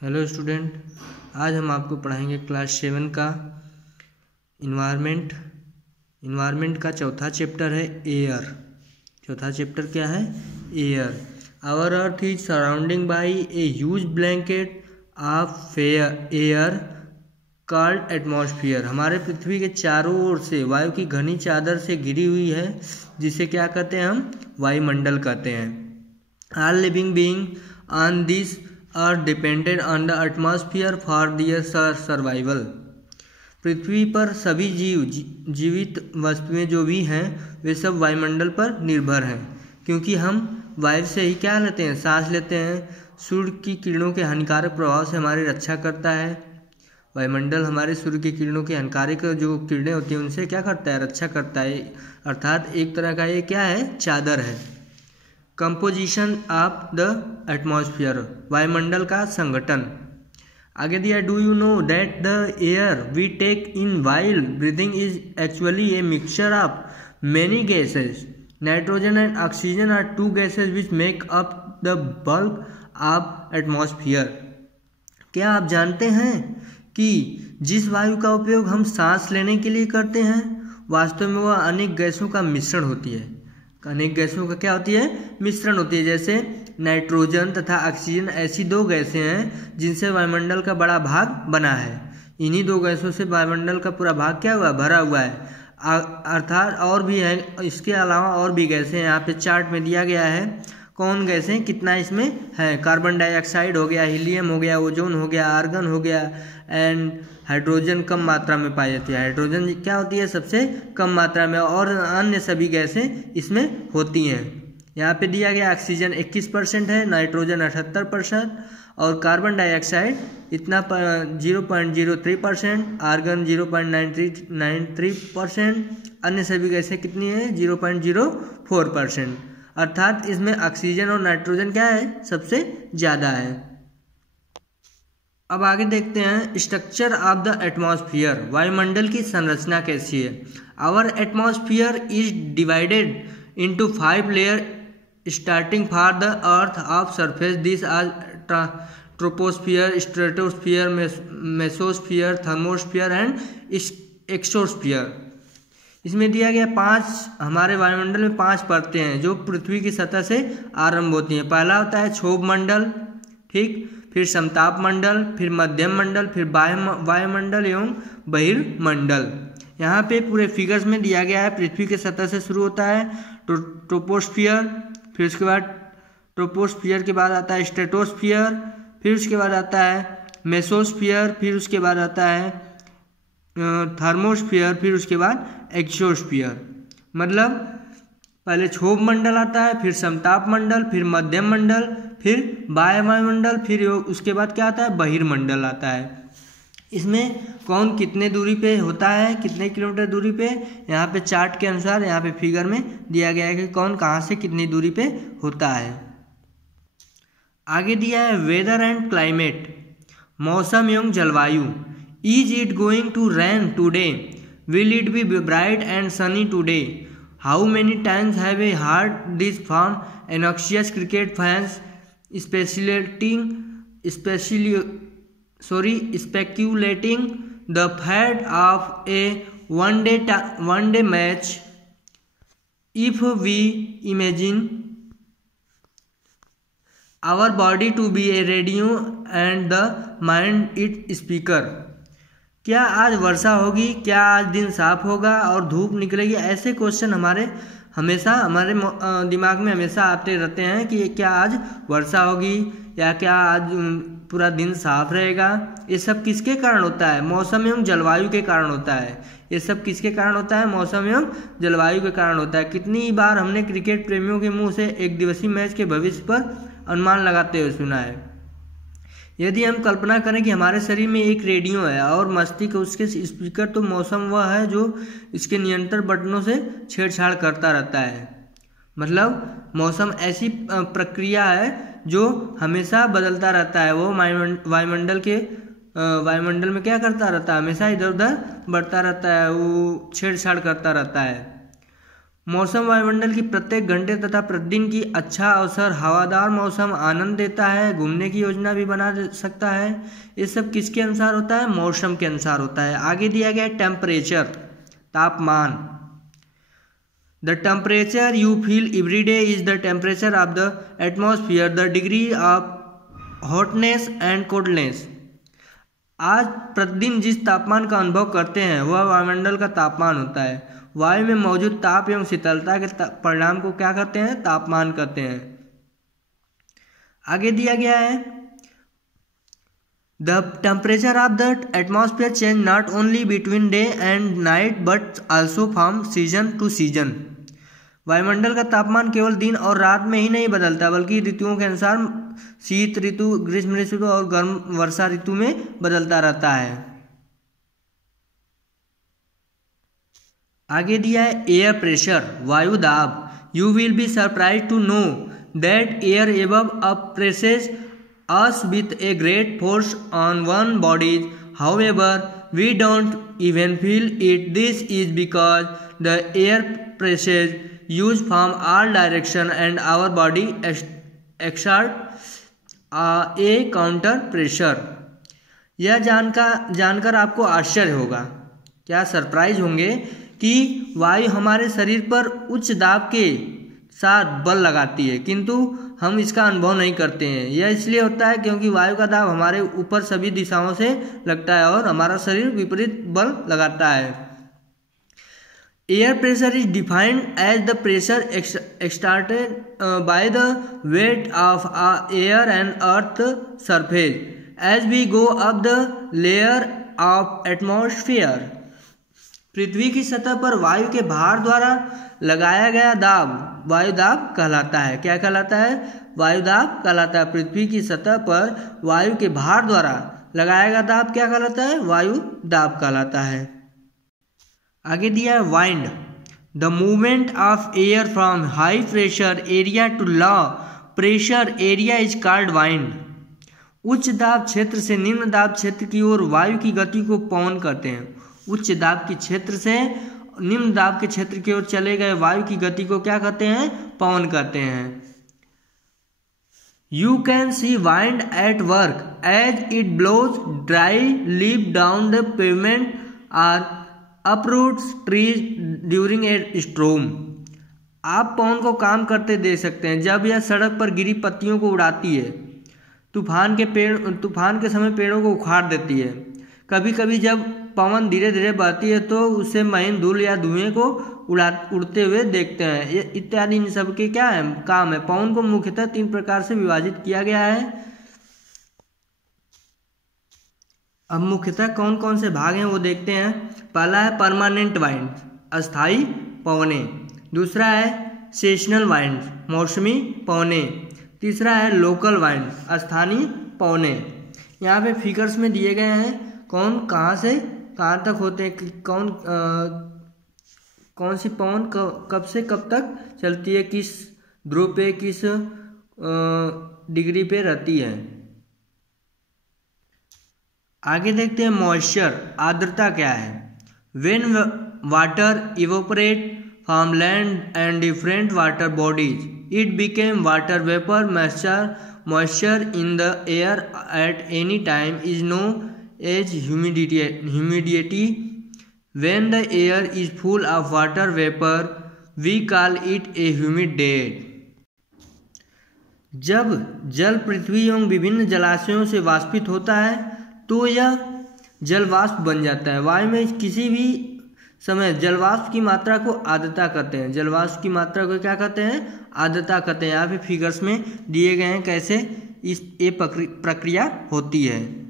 Hello student, आज हम आपको पढ़ाएंगे क्लास 7 का इन्वायरमेंट का चौथा चैप्टर है एयर। चौथा चैप्टर क्या है? Air. Our earth is surrounding by a huge blanket of air called atmosphere. हमारे पृथ्वी के चारों ओर से वायु की घनी चादर से घिरी हुई है, जिसे क्या कहते हैं? हम वायुमंडल कहते हैं। All living being on this are depended on the atmosphere for their survival. पृथ्वी पर सभी जीवित वस्तुएं जो भी हैं वे सब वायुमंडल पर निर्भर हैं, क्योंकि हम वायु से ही क्या लेते हैं? सांस लेते हैं। सूर्य की किरणों के हानिकारक प्रभाव से हमारी रक्षा करता है। वायुमंडल हमारे सूर्य की किरणों की हानिकारक जो किरणें होती हैं उनसे क्या करता है? रक्षा करता है। अर्थात एक तरह का ये क्या है? चादर है। कंपोजिशन ऑफ द एटमॉस्फेयर, वायुमंडल का संगठन। आगे दिया, do you know that the air we take in while breathing is actually a mixture of many gases. Nitrogen and oxygen are two gases which make up the bulk of atmosphere. क्या आप जानते हैं कि जिस वायु का उपयोग हम सांस लेने के लिए करते हैं वास्तव में वह अनेक गैसों का मिश्रण होती है। अनेक गैसों का क्या होती है? मिश्रण होती है। जैसे नाइट्रोजन तथा ऑक्सीजन ऐसी दो गैसें हैं जिनसे वायुमंडल का बड़ा भाग बना है। इन्हीं दो गैसों से वायुमंडल का पूरा भाग क्या हुआ? भरा हुआ है। अर्थात और भी है, इसके अलावा और भी गैसें यहाँ पे चार्ट में दिया गया है। कौन गैसें कितना इसमें है? कार्बन डाइऑक्साइड हो गया, हीलियम हो गया, ओजोन हो गया, आर्गन हो गया एंड हाइड्रोजन कम मात्रा में पाई जाती है। हाइड्रोजन क्या होती है? सबसे कम मात्रा में, और अन्य सभी गैसें इसमें होती हैं। यहाँ पे दिया गया ऑक्सीजन 21% है, नाइट्रोजन 78% और कार्बन डाइऑक्साइड इतना 0.03%, आर्गन 0.93%, अन्य सभी गैसें कितनी है? 0.04%। अर्थात इसमें ऑक्सीजन और नाइट्रोजन क्या है? सबसे ज़्यादा है। अब आगे देखते हैं स्ट्रक्चर ऑफ द एटमॉस्फेयर, वायुमंडल की संरचना कैसी है। Our atmosphere is divided into 5 layer starting for the earth of surface. This are troposphere, stratosphere, mesosphere, thermosphere and exosphere. इसमें दिया गया 5, हमारे वायुमंडल में 5 परतें हैं जो पृथ्वी की सतह से आरंभ होती हैं। पहला होता है क्षोभ मंडल, ठीक, फिर समताप मंडल, फिर मध्यम मंडल, फिर वायुमंडल एवं बहिर्मंडल। यहाँ पे पूरे फिगर्स में दिया गया है। पृथ्वी के सतह से शुरू होता है ट्रोपोस्फियर, फिर उसके बाद ट्रोपोस्फियर के बाद आता है स्ट्रेटोस्फियर, फिर उसके बाद आता है मेसोस्फियर, फिर उसके बाद आता है थर्मोस्फियर, फिर उसके बाद एक्सोस्फियर। मतलब पहले क्षोभ मंडल आता है, फिर समताप मंडल, फिर मध्यम मंडल, फिर वायुमंडल, फिर उसके बाद क्या आता है? बहिर्मंडल आता है। इसमें कौन कितने दूरी पे होता है, कितने किलोमीटर दूरी पे? यहाँ पे चार्ट के अनुसार यहाँ पे फिगर में दिया गया है कि कौन कहाँ से कितनी दूरी पे होता है। आगे दिया है वेदर एंड क्लाइमेट, मौसम एवं जलवायु। Is it going to rain today? Will it be bright and sunny today? How many times have we heard this from anxious cricket fans speculating the fate of a one day match. If we imagine our body to be a radio and the mind its speaker. क्या आज वर्षा होगी? क्या आज दिन साफ होगा और धूप निकलेगी? ऐसे क्वेश्चन हमारे दिमाग में हमेशा आते रहते हैं कि क्या आज वर्षा होगी या क्या आज पूरा दिन साफ रहेगा। ये सब किसके कारण होता है? मौसम एवं जलवायु के कारण होता है। ये सब किसके कारण होता है? मौसम एवं जलवायु के कारण होता है। कितनी बार हमने क्रिकेट प्रेमियों के मुंह से एक दिवसीय मैच के भविष्य पर अनुमान लगाते हुए सुना है। यदि हम कल्पना करें कि हमारे शरीर में एक रेडियो है और मस्तिष्क उसके स्पीकर, तो मौसम वह है जो इसके नियंत्रण बटनों से छेड़छाड़ करता रहता है। मतलब मौसम ऐसी प्रक्रिया है जो हमेशा बदलता रहता है। वो वायुमंडल में क्या करता रहता है? हमेशा इधर उधर बढ़ता रहता है, वो छेड़छाड़ करता रहता है। मौसम वायुमंडल की प्रत्येक घंटे तथा प्रतिदिन की अच्छा अवसर, हवादार मौसम आनंद देता है, घूमने की योजना भी बना सकता है। ये सब किसके अनुसार होता है? मौसम के अनुसार होता है। आगे दिया गया है टेम्परेचर, तापमान। The temperature you feel every day is the temperature of the atmosphere, the degree of hotness and coldness. आज प्रतिदिन जिस तापमान का अनुभव करते हैं वह वायुमंडल का तापमान होता है। वायु में मौजूद ताप एवं शीतलता के परिणाम को क्या कहते हैं? तापमान कहते हैं। आगे दिया गया है the temperature of the atmosphere change not only between day and night but also from season two season. वायुमंडल का तापमान केवल दिन और रात में ही नहीं बदलता बल्कि ऋतुओं के अनुसार शीत ऋतु, ग्रीष्म ऋतु और गर्म वर्षा ऋतु में बदलता रहता है। आगे दिया है एयर प्रेशर, वायु दाब। You will be surprise to know that air above up presses us with a great force on one bodies, however we don't even feel it. This is because the air presses use from all direction and our body exert a counter pressure. यह जानकर आपको आश्चर्य होगा, क्या surprise होंगे कि वायु हमारे शरीर पर उच्च दाब के साथ बल लगाती है किंतु हम इसका अनुभव नहीं करते हैं। यह इसलिए होता है क्योंकि वायु का दाब हमारे ऊपर सभी दिशाओं से लगता है और हमारा शरीर विपरीत बल लगाता है। Air pressure is defined as the pressure exerted by the weight of air and earth surface as we go up the layer of atmosphere. पृथ्वी की सतह पर वायु के भार द्वारा लगाया गया दाब वायु दाब कहलाता है। क्या कहलाता है? वायु दाब कहलाता है। पृथ्वी की सतह पर वायु के भार द्वारा लगाया गया दाब क्या कहलाता है? वायु दाब कहलाता है। आगे दिया है wind, the movement of air from high pressure area to low pressure area is called wind. उच्च दाब क्षेत्र से निम्न दाब क्षेत्र की ओर वायु की गति को पवन कहते हैं। उच्च दाब के क्षेत्र से निम्न दाब के क्षेत्र की ओर चले गए वायु की गति को क्या कहते हैं? पवन कहते हैं। You can see wind at work as it blows dry leaf down the pavement or uproots trees during a storm. आप पवन को काम करते देख सकते हैं जब यह सड़क पर गिरी पत्तियों को उड़ाती है। तूफान के समय पेड़ों को उखाड़ देती है। कभी कभी जब पवन धीरे धीरे बहती है तो उससे महीन धूल या धुएं को उड़ते हुए देखते हैं। ये इत्यादि इन सब के क्या है? काम है। पवन को मुख्यतः 3 प्रकार से विभाजित किया गया है। अब मुख्यतः कौन कौन से भाग हैं वो देखते हैं। पहला है परमानेंट वाइंड, अस्थाई पवनें। दूसरा है सेशनल वाइंड, मौसमी पवनें। तीसरा है लोकल वाइंड, स्थानीय पवनें। यहाँ पे फिगर्स में दिए गए हैं कौन कहाँ से कहाँ तक होते हैं, कौन सी पवन कब से कब तक चलती है, किस ध्रुव पे किस डिग्री पे रहती है। आगे देखते हैं मॉइस्चर, आर्द्रता क्या है। When water evaporate from land and different water bodies it became water vapour. Moisture in the air at any time is known as humidity. When the air is full of water vapor we call it a humid day. जब जल पृथ्वी एवं विभिन्न जलाशयों से वाष्पित होता है तो यह जलवाष्प बन जाता है। वायु में किसी भी समय जलवाष्प की मात्रा को आर्द्रता कहते हैं। जलवाष्प की मात्रा को क्या कहते हैं? आर्द्रता कहते हैं। यहाँ पे फिगर्स में दिए गए हैं कैसे ये प्रक्रिया होती है।